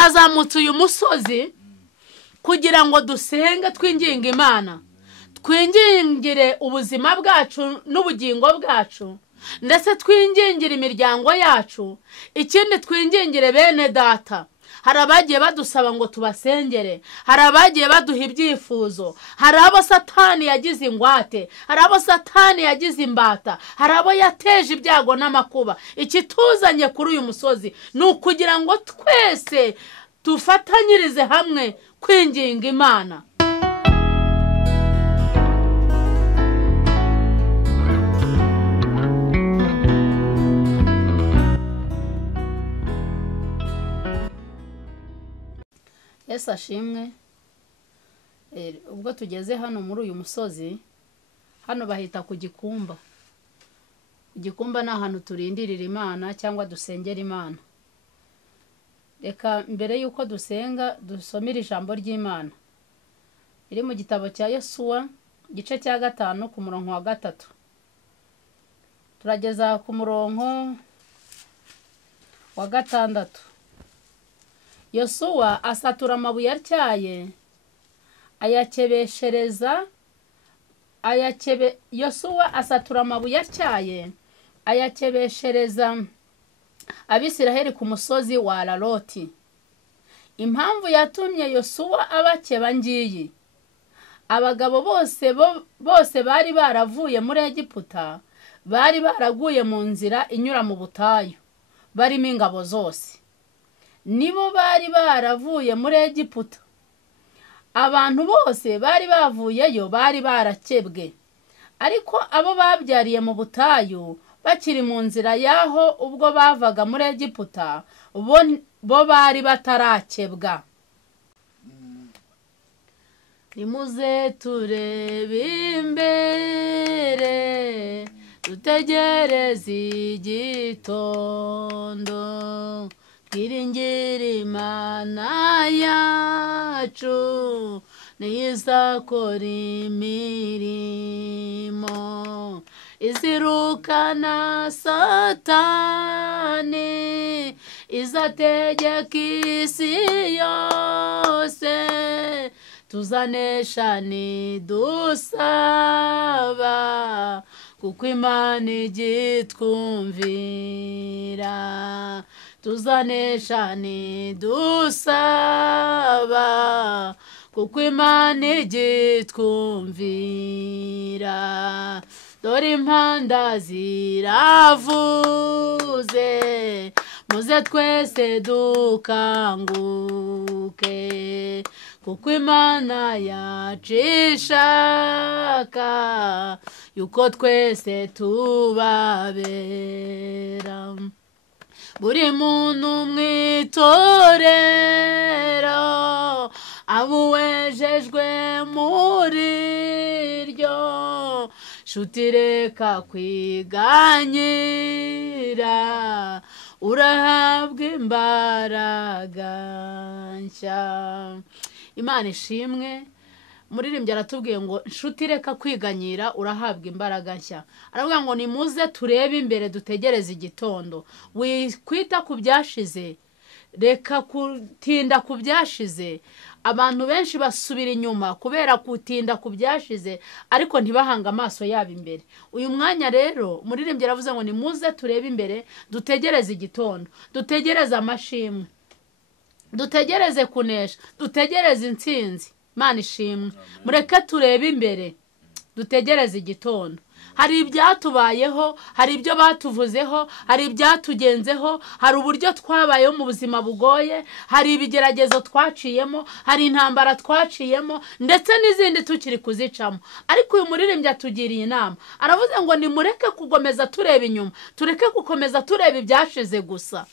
twazamutse uyu musozi kugira ngo dusenge twinginge Imana, twingingire ubuzima bwacu n'ubugingo bwacu, ndetse twingingire imiryango yacu. Ikindi twingingire bene data. Hari abagiye badusaba ngo tubasengere, hari abagiye baduha ibyifuzo, hari abo Satani yagize ingwate, hari abo Satani yagize imbata, hari abo yateje ibyago n'amakuba. Ikituzanye kuri uyu musozi ni ukugira ngo twese tufatanyirize hamwe kwinginga Imana. Yesu ashimwe. Ubwo tugeze hano muri uyu musozi, hano bahita ku Gikumba. Gikumba ni ahantu turindirira Imana cyangwa dusengera Imana. Reka mbere yuko dusenga dusomere ijambo ry'Imana iri mu gitabo cya Yosuwa igice cya 5 ku murongo wa 3. Turageza ku murongo wa 6. Yosuwa asatura amabuye atyaye Yosuwa asatura amabuye atyaye ayakebeshereza Abisiraheli ku musozi wa Araroti. Impamvu yatumye Yosuwa abakeba ngiyi: abagabo bose bari baravuye muri Egiputa, bari baraguye mu nzira inyura mu butayu, barimo ingabo zose. Nibo bari baravuye muri Egiputa. Abantu bose bari bavuyeyo bari barakebwe, ariko abo babyariye mu butayu bakiri mu nzira yaho ubwo bavaga muri Egiputa bo bari batarakebwa. Nimuze turebe imbere, dutegereze igitondo, twiringire Imana yacu nizakora imirimo izirukana Satani, izategeka isi yose. Tuzanesha nidusaba, kuko Imana igitwumvira. Tuzanesha nidusaba, kuko Imana igitwumvira. Dore impanda ziravuze, muze twese dukanguke, kuko Imana yacu ishaka yuko twese tubabera. Buri muntu mwitorero abuwejejwe muri ryo, shuti reka kwiganyira, urahabwa imbaraga nshya. Imana ishimwe. Muririmbyi aratubwiye ngo nshuti reka kwiganyira, urahabwa imbaraga nshya. Aravuga ngo nimuze turebe imbere, dutegereze igitondo. Wikwita ku byashize, reka kutinda ku byashize. Abantu benshi basubira inyuma kubera kutinda ku byashize, ariko ntibahanga amaso yabo imbere. Uyu mwanya rero muririmbyi aravuze ngo nimuze turebe imbere, dutegereze igitondo, dutegereze amashimwe, dutegereze kunesha, dutegereze intsinzi. Imana ishimwe. Mureke turebe imbere, dutegereze igitondo. Hari ibyatubayeho, hari ibyo batuvuzeho, hari ibyatugenzeho, hari uburyo twabayeho mu buzima bugoye, hari ibigeragezo twaciyemo, hari intambara twaciyemo, ndetse n'izindi tukiri kuzicamo. Ariko uyu muririmbyi atugiriye inama, aravuze ngo nimureke kugomeza tureba inyuma, tureke gukomeza tureba ibyashize gusa.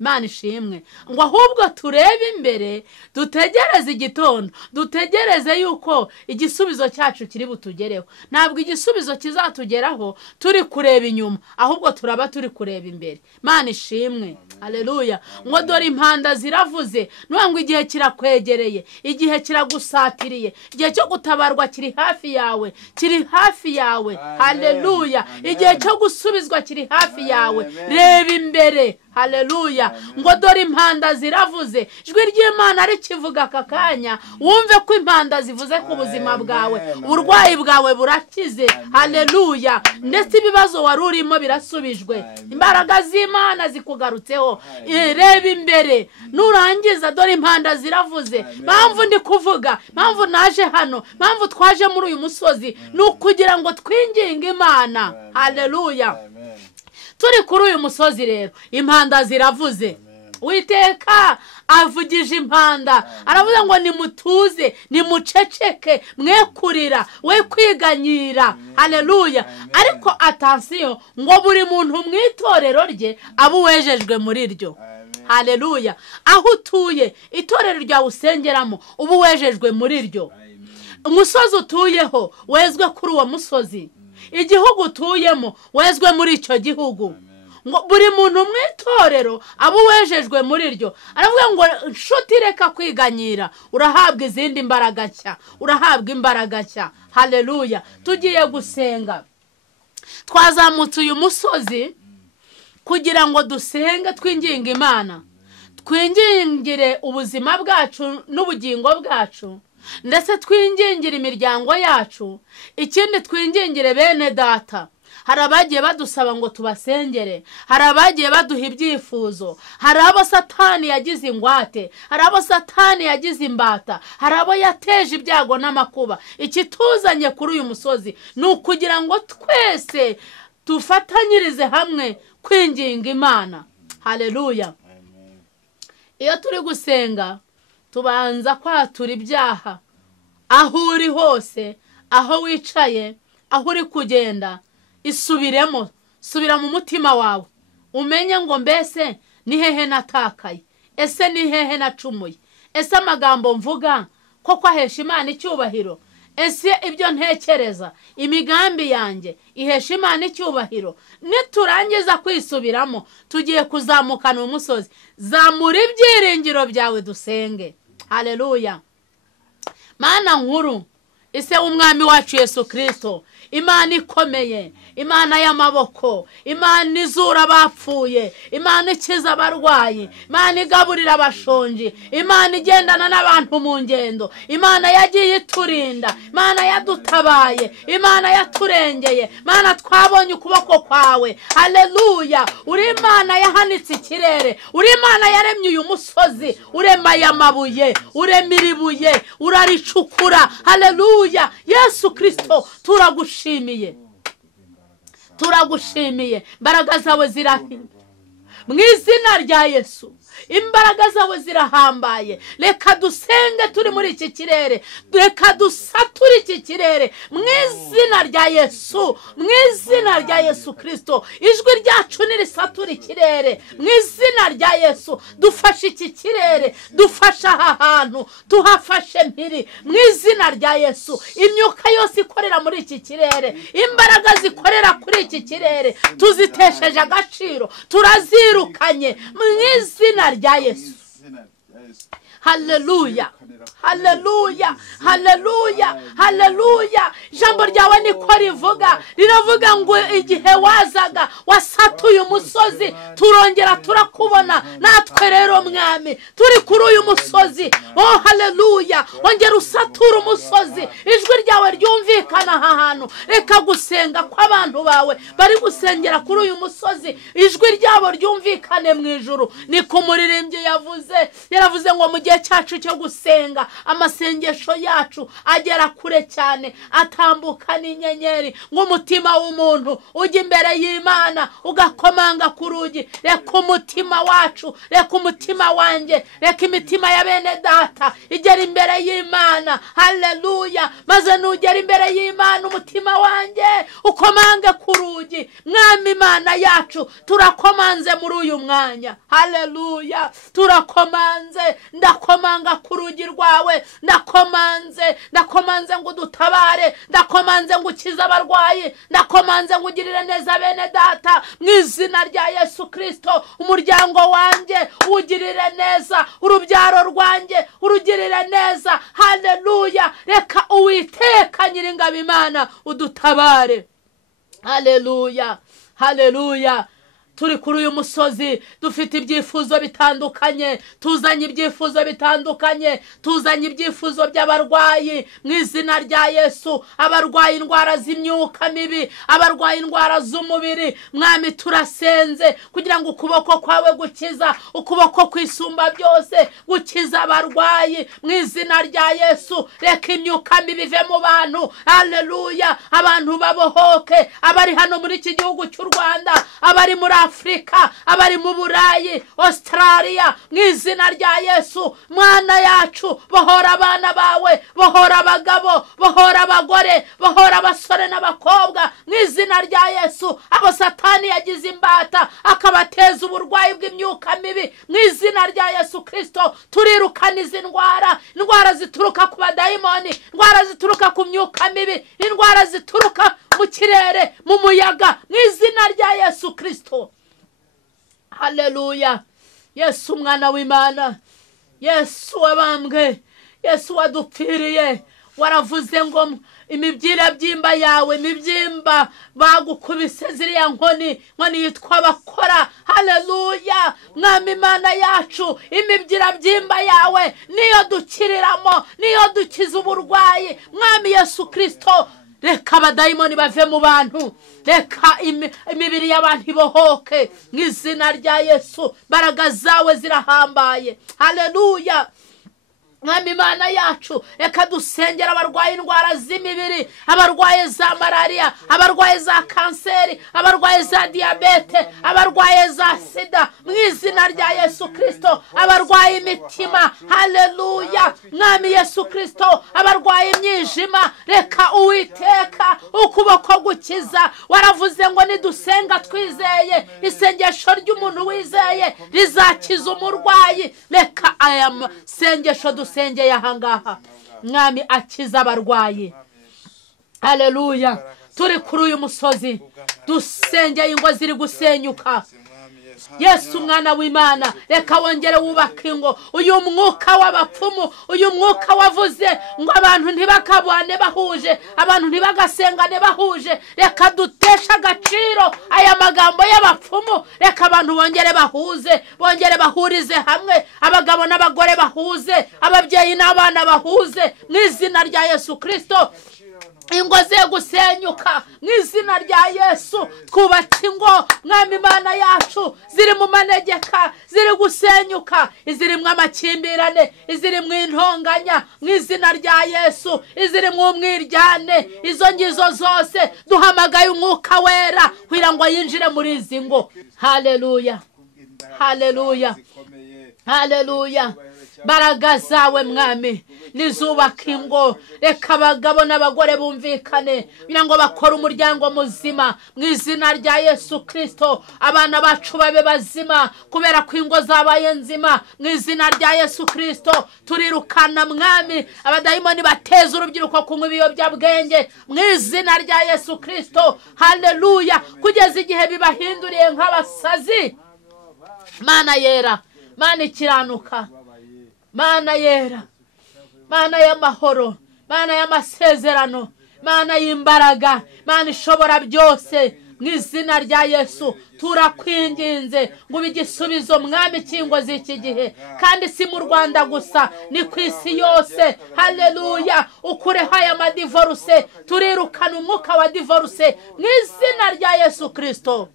Imana ishimwe. Ngo ahubwo turebe imbere, dutegereze igitondo, dutegereze yuko igisubizo cyacu kiri butugereho. Ntabwo igisubizo kizatugeraho turi kureba inyuma, ahubwo turaba turi kureba imbere. Imana ishimwe. Haleluya. Ngo dore impanda ziravuze, ngo igihe kirakwegereye, igihe kiragusatiriye, igihe cyo gutabarwa kiri hafi yawe, kiri hafi yawe. Haleluya. Igihe cyo gusubizwa kiri hafi yawe. Reba imbere. Haleluya. haleluya ngo dore impanda ziravuze. Ijwi ry'Imana rikivuga aka kanya wumve ko impanda zivuze ku buzima bwawe, uburwayi bwawe burakize, haleluya, ndetse ibibazo wari urimo birasubijwe, imbaraga z'Imana zikugarutseho. Reba imbere nurangiza dore impanda ziravuze. Mpamvu ndi kuvuga, mpamvu naje hano, mpamvu twaje muri uyu musozi ni ukugira ngo twinginge Imana, haleluya. Turi kuri uyu musozi rero impanda ziravuze. Uwiteka avugije impanda aravuga ngo nimutuze, nimuceceke, mwe kurira, we kwiganyira, haleluya. Ariko atansiyo ngo buri muntu mu itorero rye abo wejejwe muri ryo, haleluya. Aho utuye itorero ryawe usengeramo ubu wejejwe muri ryo, umusozi utuyeho wezwe kuri uwo musozi, igihugu utuyemo wezwe muri icyo gihugu. Ngo buri muntu mu itorero abo wejejwe muri ryo. Aravuga ngo nshuti reka kwiganyira, urahabwa izindi mbaraga nshya, urahabwa imbaraga nshya, haleluya. Tugiye gusenga, twazamutse uyu musozi kugira ngo dusenge twinginge Imana, twingingire ubuzima bwacu n'ubugingo bwacu, ndetse twingingire imiryango yacu. Ikindi twingingire bene data. Hari abagiye badusaba ngo tubasengere, hari abagiye baduha ibyifuzo, hari abo Satani yagize ingwate, hari abo Satani yagize imbata, hari abo yateje ibyago n'amakuba. Ikituzanye kuri uyu musozi ni ukugira ngo twese tufatanyirize hamwe kwinginga Imana, haleluya. Iyo turi gusenga tubanza kwatura ibyaha. Aho uri hose, aho wicaye, aho uri kugenda, isubiremo, subira mu mutima wawe, umenye ngo mbese ni hehe natakaye, ese ni hehe nacumuye, ese amagambo mvuga koko ahesha Imana icyubahiro, ese ibyo ntekereza, imigambi yanjye ihesha Imana icyubahiro. Niturangiza kwisubiramo tugiye kuzamukana umusozi. Zamura ibyiringiro byawe dusenge, haleluya. Mana nkuru, ise umwami wacu Yesu Kristo, Imana ikomeye, Imana y'amaboko, Imana izura abapfuye, Imana ikiza abarwayi, Imana igaburira abashonji, Imana igendana n'abantu mu ngendo, Imana yagiye iturinda, Imana yadutabaye, Imana yaturengeye, Imana twabonye ukuboko kwawe, haleluya. Uri Imana yahanitse ikirere, uri Imana yaremye uyu musozi, urema y'amabuye, uremira ibuye, uraricukura, haleluya. Yesu Kristo turagushimiye, turagushimiye. Imbaraga zawe zirahinda mu izina rya Yesu, imbaraga zawe zirahambaye. Reka dusenge turi muri iki kirere, reka dusature iki kirere mu izina rya Yesu, mu izina rya Yesu Kristo. Ijwi ryacu nirisatura ikirere mu izina rya Yesu. Dufashe iki kirere, dufashe aha hantu, tuhafashe mpiri mu izina rya Yesu. Imyuka yose ikorera muri iki kirere, imbaraga zikorera kuri iki kirere, tuzitesheje agaciro, turazirukanye mu izina rya Yesu. Haleluya, haleluya, haleluya, haleluya. Ijambo ryawe niko rivuga, riravuga ngo igihe wazaga wasatuye umusozi, turongera turakubona. Natwe rero mwami turi kuri uyu musozi, oh haleluya, ongera usatura umusozi. Ijwi ryawe ryumvikana aha hantu. Reka gusenga kw'abantu bawe bari gusengera kuri uyu musozi, ijwi ryabo ryumvikane mu ijuru. Ni ku muririmbyi yaravuze ngo mu gihe cyacu cyo gusenga amasengesho yacu agera kure cyane, atambuka n'inyenyeri. Nk'umutima w'umuntu ujya imbere y'Imana ugakomanga ku rugi. Reka umutima wacu, reka umutima wanjye, reka imitima ya bene data igera imbere y'Imana, haleluya. Maze nugera imbere y'Imana umutima wanjye ukomange ku rugi. Mwami Imana yacu, turakomanze muri uyu mwanya, haleluya. Turakomanze, ndakomanga ku rugi rwawe, ndakomanze ngo dutabare, ndakomanze ngo ukize abarwayi, ndakomanze ngo ugirire neza bene data mu izina rya Yesu Kristo. Umuryango wanjye ugirire neza, urubyaro rwanjye urugirire neza, haleluya. Reka Uwiteka Nyiringabo Imana udutabare, haleluya, haleluya. turi kuri uyu musozi dufite ibyifuzo bitandukanye, tuzanye ibyifuzo bitandukanye, tuzanye ibyifuzo by'abarwayi mu izina rya Yesu, abarwaye indwara z'imyuka mibi, abarwaye indwara z'umubiri. Mwami turasenze kugira ngo ukuboko kwawe gukiza, ukuboko kwisumba byose gukiza abarwayi mu izina rya Yesu. Reka imyuka mibi ive mu bantu, haleluya, abantu babohoke, abari hano muri iki gihugu cy'u Rwanda, abari muri Afrika, abari mu Burayi, Australia, mu izina rya Yesu. Mwana yacu, bohora abana bawe, bohora abagabo, bohora abagore, bohora abasore n'abakobwa mu izina rya Yesu. Abo Satani yagize imbata akabateza uburwayi bw'imyuka mibi mu izina rya Yesu Kristo, turirukana izi indwara zituruka ku badayimoni, indwara zituruka ku myuka mibi, indwara zituruka mu kirere, mu muyaga mu izina rya Yesu Kristo. Haleluya. Yesu mwana w'Imana, Yesu wabambwe, Yesu wadupfiriye, waravuze ngo imibyimba byimba yawe, imibyimba bagukubise ziriya nkoni yitwa abakora. Haleluya. Mwami Imana yacu, imibyimba byimba yawe niyo dukiriramo, niyo dukiza uburwayi. Mwami Yesu Kristo, reka abadayimoni bave mu bantu, reka imibiri y'abantu ibohoke mu izina rya Yesu. Baraga zawe zirahambaye. Haleluya. Mwami Imana yacu, reka dusengera abarwaye indwara z'imibiri, abarwaye za malaria, abarwaye za kanseri, abarwaye za diabete, abarwaye za sida mu izina rya Yesu Kristo, abarwaye imitima. Haleluya. Mwami Yesu Kristo, abarwaye imyijima, reka Uwiteka ukuboko gukiza. Waravuze ngo nidusenga twizeye, isengesho ry'umuntu wizeye rizakiza umurwayi. Reka aya sengesho dusengeye ahangaha, Mwami akiza abarwayi. Haleluya. Turi kuri uyu musozi dusengeye ingo ziri gusenyuka. Yesu mwana w'Imana, reka wongere wubaka ingo. Uyu mwuka w'abapfumu, uyu mwuka wavuze ngo abantu ntibakabane bahuje, abantu ntibagasengane bahuje, reka dutesha agaciro aya magambo y'abapfumu. Reka abantu bongere bahuze, bongere bahurize hamwe, abagabo n'abagore bahuze, ababyeyi n'abana bahuze mu izina rya Yesu Kristo. Ingo ze gusenyuka mu izina rya Yesu. Twubake ingo, Mwami Imana yacu, ziri mu manegeka, ziri gusenyuka, iziri mu amakimbirane, iziri mu intonganya mu izina rya Yesu, iziri mu umwiryane. Izo ngizo zose duhamagaye umwuka wera kugira ngo yinjire muri izi ngo. Haleluya. Haleluya. Haleluya. Baraga zawe Mwami nizubaka ingo, reka abagabo n'abagore bumvikane kugira ngo bakore umuryango muzima mu izina rya Yesu Kristo. Abana bacu babe bazima kubera ko ingo zabaye nzima mu izina rya Yesu Kristo. Turirukana Mwami abadayimoni bateza urubyiruko kunywa ibiyobyabwenge mu izina rya Yesu Kristo. Haleluya. Kugeza igihe bibahinduriye nk'abasazi. Mana yera, Mana ikiranuka, Mana yera, Mana y'amahoro, Mana y'amasezerano, Mana y'imbaraga, Mana ishobora byose mu izina rya Yesu. Turakwinginze ngo ubigisubizo Mwami cy'ingo z'iki gihe, kandi si mu Rwanda gusa, ni ku isi yose. Haleluya. Ukureho aya madivoruse, turirukana umwuka wa divorce mu izina rya Yesu Kristo.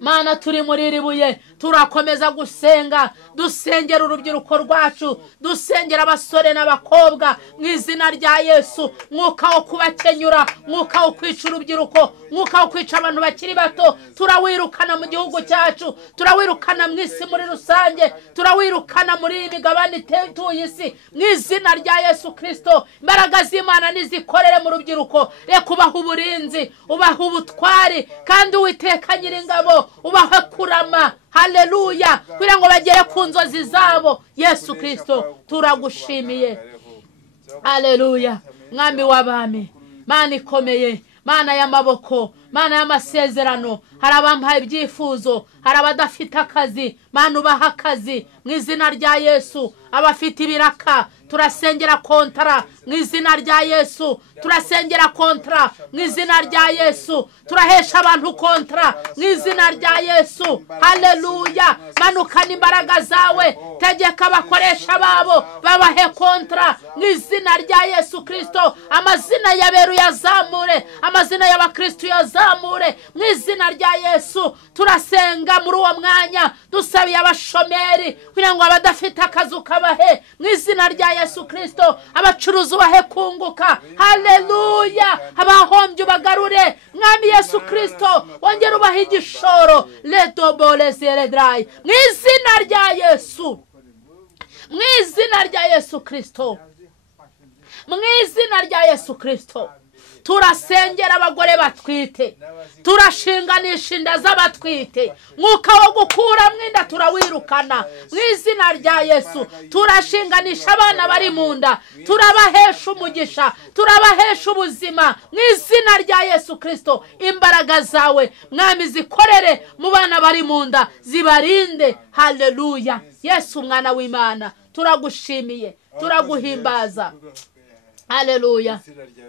Mana turi muri iri buye, turakomeza gusenga, dusengera urubyiruko rwacu, dusengera abasore n'abakobwa mu izina rya Yesu. Mwuka wo kubakenyura, mwuka wo kwica urubyiruko, mwuka wo kwica abantu bakiri bato, turawirukana mu gihugu cyacu, turawirukana mu isi muri rusange, turawirukana muri iyi migabane ituye isi mu izina rya Yesu Kristo. Imbaraga z'Imana nizikorere mu rubyiruko, reka ubaha uburinzi, ubaha ubutwari, kandi Uwiteka Nyiringabo ubahe kurama. Haleluya. Kugira ngo bagere ku nzozi zabo. Yesu Kristo turagushimiye. Haleluya. Mwami w'abami, Mana ikomeye, Mana y'amaboko, Mana y'amasezerano, hari abampaye ibyifuzo, hari abadafite akazi, Mana ubaha akazi mu izina rya Yesu. Abafite ibiraka turasengera kontara mu izina rya Yesu, turasengera kontara mu izina rya Yesu, turahesha abantu kontara mu izina rya Yesu. Haleluya. Manukana imbaraga zawe, tegeka abakoresha babo babahe kontara mu izina rya Yesu Kristo. Amazina y'aberu yazamure, amazina y'abakristo yazamure mu izina rya Yesu. Turasenga muri uwo mwanya dusabiye abashomeri kugira ngo abadafite akazi ukabahe mu izina rya Yesu Kristo. Abacuruzi ubahe kunguka. Haleluya. Abahombye ubagarure Mwami Yesu Kristo, wongere ubahe igishoro. Letobole seredrai mu izina rya Yesu, mu izina rya Yesu Kristo, mu izina rya Yesu Kristo. Turasengera abagore batwite, turashinganisha inda z'abatwite, mwuka wo gukura mwinda turawirukana mu izina rya Yesu. Turashinganisha abana bari mu nda, turabahesha umugisha, turabahesha ubuzima mu izina rya Yesu Kristo. Imbaraga zawe Mwami zikorere mu bana bari mu nda, zibarinde. Haleluya. Yesu mwana w'Imana, turagushimiye, turaguhimbaza. Haleluya.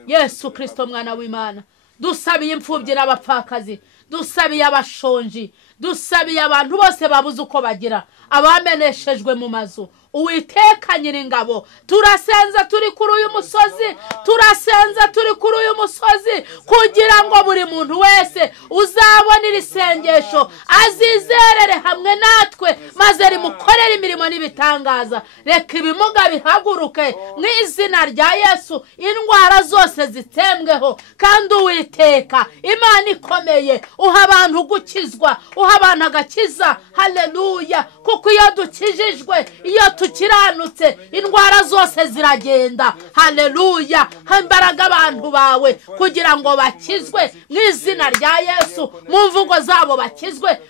Yesu Kristo mwana w'Imana, dusabiye imfubyi n'abapfakazi, dusabiye abashonji, dusabiye abantu bose babuze uko bagira, abameneshejwe mu mazu. Uwiteka Nyiringabo, turasenza turi kuri uyu musozi, turasenza turi kuri uyu musozi kugira ngo buri muntu wese uzabona iri sengesho azizerere hamwe natwe, maze rimukorere imirimo n'ibitangaza. Reka ibimuga bihaguruke mu izina rya Yesu, indwara zose zitembweho. Kandi Uwiteka Imana ikomeye, uha abantu gukizwa, uha abantu agakiza. Haleluya. Kuko iyo dukijijwe, iyo tukiranutse, indwara zose ziragenda. Haleluya. Imbaraga abantu bawe kugira ngo bakizwe mu izina rya Yesu, mu mvugo zabo bakizwe,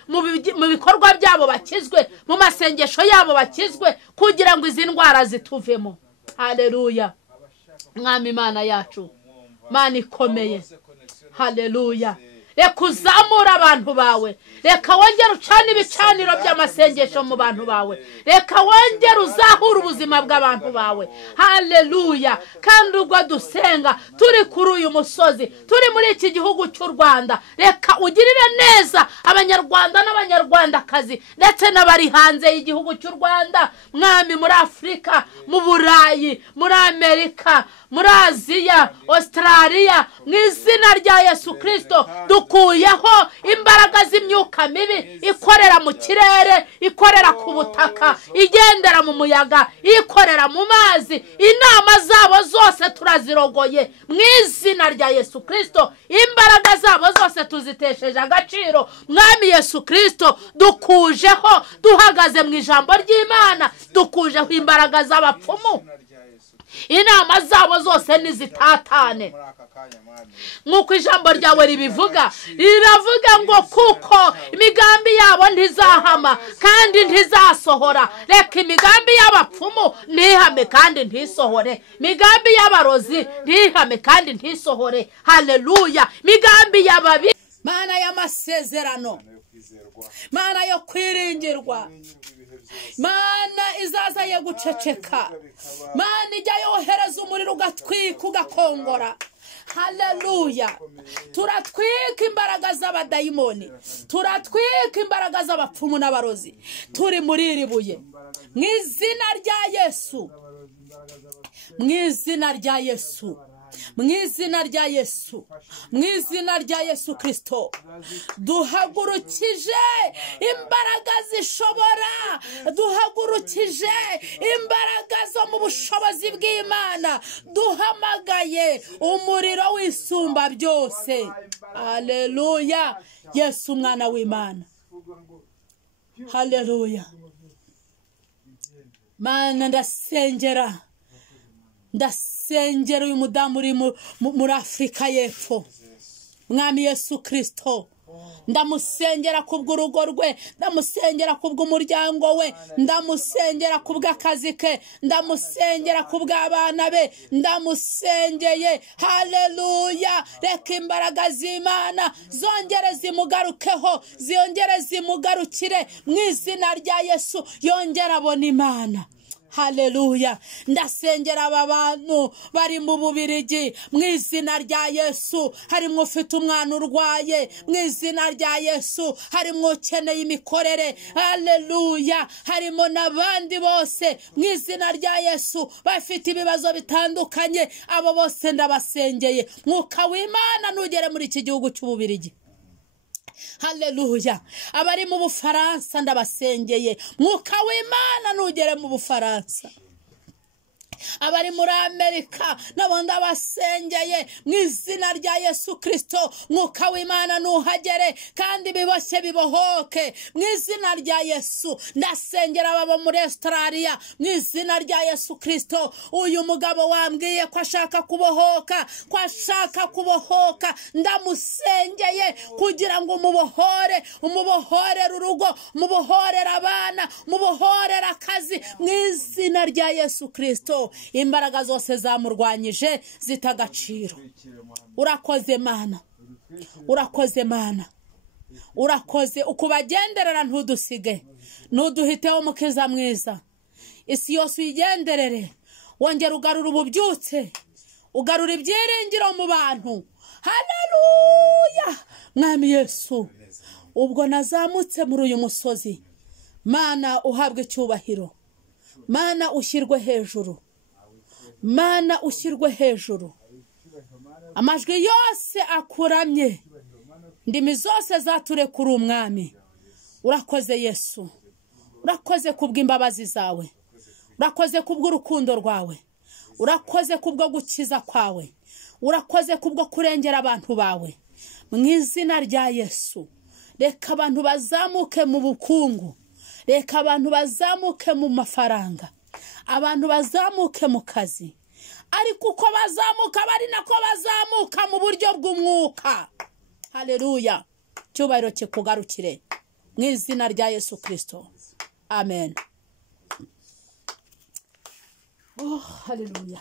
mu bikorwa byabo bakizwe, mu masengesho yabo bakizwe, kugira ngo izi ndwara zituvemo. Haleluya. Mwami Imana yacu, Mana ikomeye. Haleluya. Reka uzamura abantu bawe, reka wongere ucane ibicaniro by'amasengesho mu bantu bawe, reka wongere uzahura ubuzima bw'abantu bawe. Haleluya. Kandi ubwo dusenga turi kuri uyu musozi, turi muri iki gihugu cy'u Rwanda, reka ugirire neza abanyarwanda n'abanyarwandakazi ndetse n'abari hanze y'igihugu cy'u Rwanda. Mwami, muri Afurika, mu Burayi, muri Amerika, muri Aziya, Australia, mu izina rya Yesu Kristo dukuyeho imbaraga z'imyuka mibi ikorera mu kirere, ikorera ku butaka, igendera mu muyaga, ikorera mu mazi. Inama zabo zose turazirogoye mu izina rya Yesu Kristo. Imbaraga zabo zose tuzitesheje agaciro. Mwami Yesu Kristo, dukujeho, duhagaze mu ijambo ry'Imana, dukujeho imbaraga z'abapfumu. Inama zabo zose nizitatane. Nk'uko ijambo ryawe ribivuga, riravuga ngo kuko imigambi yabo ntizahama kandi ntizasohora. Reka imigambi y'abapfumu ntihame kandi ntisohore, imigambi y'abarozi ntihame kandi ntisohore. Haleluya. Imigambi y'ababi, Mana y'amasezerano, Mana yo kwiringirwa, Mana izaza ye guceceka, Mana ijya yohereza umuriro ugatwika ugakongora. Haleluya. Turatwika imbaraga z'abadayimoni, turatwika imbaraga z'abapfumu n'abarozi. Turi muri iri buye mu izina rya Yesu, mu izina rya Yesu, mu izina rya Yesu, mu izina rya Yesu Kristo. Duhagurukije imbaraga zishobora, duhagurukije imbaraga zo mu bushobozi bw'Imana, duhamagaye umuriro w'isumba byose. Haleluya. Yesu mwana w'Imana. Haleluya. Mana, ndasengera uyu mudamu uri muri Afurika y'Epfo. Mwami Yesu Kristo, ndamusengera kubw'urugo rwe, ndamusengera kubw'umuryango we, ndamusengera kubw'akazi ke, ndamusengera kubw'abana be, ndamusengeye. Haleluya. Reka imbaraga z'Imana zongere zimugarukeho, zongere zimugarukire mu izina rya Yesu, yongera abona Imana. Haleluya. Ndasengera aba bantu bari mu Bubiligi mu izina rya Yesu. Harimo ufite umwana urwaye mu izina rya Yesu, harimo ukeneye imikorere. Haleluya. Harimo n'abandi bose mu izina rya Yesu bafite ibibazo bitandukanye. Abo bose ndabasengeye. Mwuka w'Imana nugere muri iki gihugu cy'Ububiligi. Haleluya. Abari mu Bufaransa ndabasengeye. Mwuka w'Imana nugere mu Bufaransa. Abari muri Amerika nabo ndabasengeye mu izina rya Yesu Kristo. Mwuka w'Imana nuhagere kandi biboshye bibohoke mu izina rya Yesu. Ndasengera ababa muri Australia mu izina rya Yesu Kristo. Uyu mugabo wambwiye ko ashaka kubohoka, ndamusengeye kugira ngo umubohorere urugo, umubohorere abana, umubohorere akazi mu izina rya Yesu Kristo. Imbaraga zose zamurwanyije zitagaciro. Urakoze Mana, urakoze Mana, urakoze. Ukubagenderera ntudusige, ntuduhiteho mukiza mwiza. Isi yose uyigenderere, wongera ugarura ububyutse, ugarura ibyiringiro mu bantu. Haleluya. Mwami Yesu, ubwo nazamutse muri uyu musozi, Mana uhabwe icyubahiro, Mana ushyirwe hejuru, Mana ushyirwe hejuru. Amajwi yose akuramye, ndimi zose zature kuri umwami. Urakoze Yesu, urakoze kubw'imbabazi zawe, urakoze kubw'urukundo rwawe, urakoze kubwo gukiza kwawe, urakoze kubwo kurengera abantu bawe. Mu izina rya Yesu, reka abantu bazamuke mu bukungu, reka abantu bazamuke mu mafaranga, abantu bazamuke mu kazi. Ariko uko bazamuka bari nako bazamuka mu buryo bw'umwuka. Haleluya. Cyubahiro kikugarukire mu izina rya Yesu Kristo. Amen. Oh, haleluya.